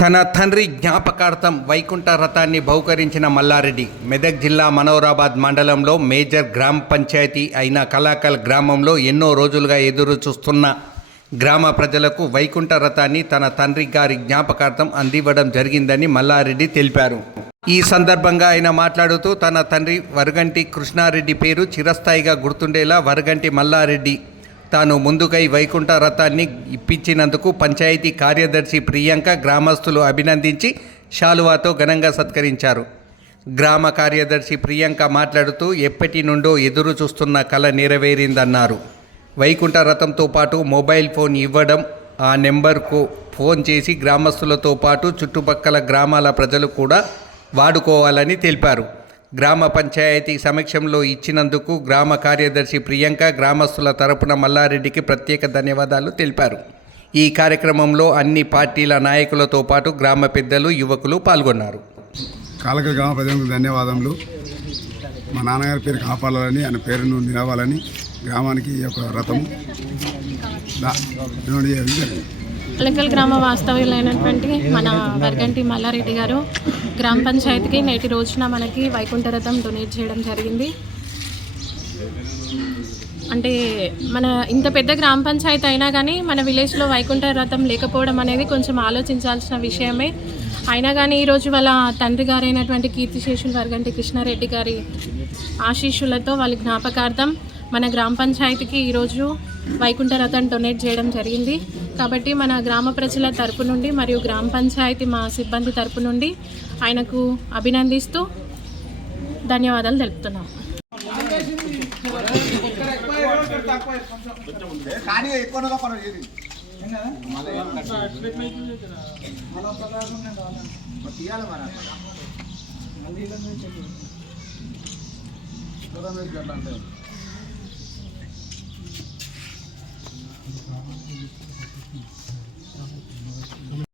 తన తండ్రి జ్ఞాపకార్థం వైకుంఠ రథాన్ని బహుకరించిన మల్లారెడ్డి మెదక్ జిల్లా మనోరాబాద్ మండలంలో మేజర్ గ్రామ పంచాయతీ అయిన కలాకల్ గ్రామంలో ఎన్నో రోజులుగా ఎదురు చూస్తున్న గ్రామ ప్రజలకు వైకుంఠ రథాన్ని తన తండ్రి గారి జ్ఞాపకార్థం అందివ్వడం జరిగిందని మల్లారెడ్డి తెలిపారు. ఈ సందర్భంగా ఆయన మాట్లాడుతూ తన తండ్రి వరగంటి కృష్ణారెడ్డి పేరు చిరస్థాయిగా గుర్తుండేలా వరగంటి మల్లారెడ్డి తాను ముందుకై వైకుంఠ రథాన్ని ఇప్పించినందుకు పంచాయతీ కార్యదర్శి ప్రియాంక గ్రామస్తులు అభినందించి శాలువాతో ఘనంగా సత్కరించారు. గ్రామ కార్యదర్శి ప్రియాంక మాట్లాడుతూ ఎప్పటి నుండో ఎదురు చూస్తున్న కల నెరవేరిందన్నారు. వైకుంఠ రథంతో పాటు మొబైల్ ఫోన్ ఇవ్వడం, ఆ నెంబర్కు ఫోన్ చేసి గ్రామస్తులతో పాటు చుట్టుపక్కల గ్రామాల ప్రజలు కూడా వాడుకోవాలని తెలిపారు. గ్రామ పంచాయతీ సమక్షంలో ఇచ్చినందుకు గ్రామ కార్యదర్శి ప్రియాంక గ్రామస్తుల తరపున మల్లారెడ్డికి ప్రత్యేక ధన్యవాదాలు తెలిపారు. ఈ కార్యక్రమంలో అన్ని పార్టీల నాయకులతో పాటు గ్రామ పెద్దలు, యువకులు పాల్గొన్నారు. కాలకల్ గ్రామ ప్రజలకు ధన్యవాదములు. మా నాన్నగారి పేరు కాపాడాలని, ఆయన పేరును నిలవాలని గ్రామానికి ఈ యొక్క రథం కలకల్ గ్రామ వాస్తవ్యులైనటువంటి మన వరగంటి మల్లారెడ్డి గారు గ్రామ పంచాయతీకి నేటి రోజున మనకి వైకుంఠ రథం డొనేట్ చేయడం జరిగింది. అంటే మన ఇంత పెద్ద గ్రామ పంచాయతీ అయినా కానీ మన విలేజ్లో వైకుంఠ రథం లేకపోవడం అనేది కొంచెం ఆలోచించాల్సిన విషయమే. అయినా కానీ ఈరోజు వాళ్ళ తండ్రి గారైనటువంటి కీర్తిశేషులు వరగంటి కృష్ణారెడ్డి గారి ఆశీస్సులతో వాళ్ళ జ్ఞాపకార్థం మన గ్రామ పంచాయతీకి ఈరోజు వైకుంఠ రథం డొనేట్ చేయడం జరిగింది. కాబట్టి మన గ్రామ ప్రజల తరపు నుండి మరియు గ్రామ పంచాయతీ మా సిబ్బంది తరపు నుండి ఆయనకు అభినందిస్తూ ధన్యవాదాలు తెలుపుతున్నాం.